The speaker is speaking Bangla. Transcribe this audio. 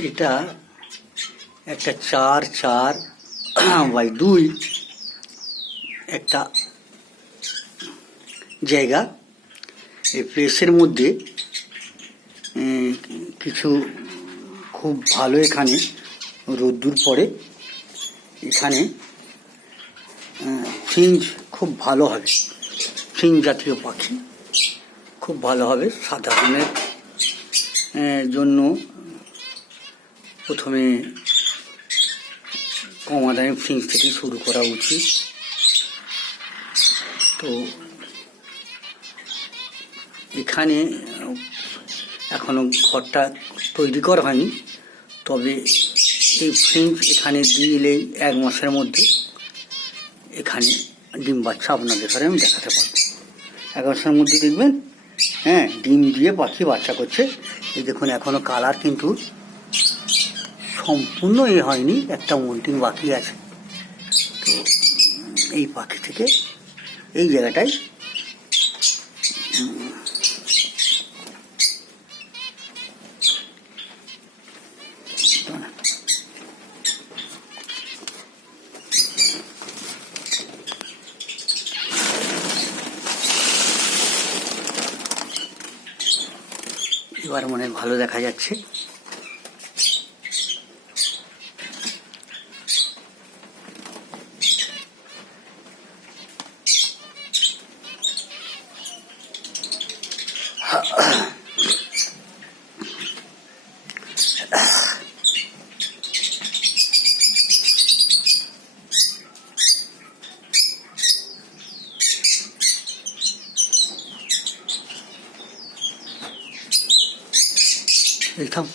এটা একটা 4x4 একটা জায়গা। এই প্লেসের মধ্যে কিছু খুব ভালো এখানে রোদ্দুর পড়ে। এখানে ফিঞ্চ খুব ভালো হবে, ফিঞ্চ জাতীয় পাখি খুব ভালো হবে। সাধারণের জন্য প্রথমে কম দামে ফিঞ্চ থেকে শুরু করা উচিত। তো এখানে এখনো ঘরটা তৈরি করা হয়নি, তবে এই ফিঞ্চ এখানে দিলেই 1 মাসের মধ্যে এখানে ডিম বাচ্চা আপনাদের ঘরে আমি দেখাতে পারবো। 1 মাসের মধ্যে দেখবেন ডিম দিয়ে পাখি বাচ্চা করছে। এই দেখুন এখনো কালার কিন্তু সম্পূর্ণ হয়নি, একটা মোল্টিং বাকি আছে। তো এই পাখি থেকে এই জায়গাটায় এবার মনে হয় ভালো দেখা যাচ্ছে। একদম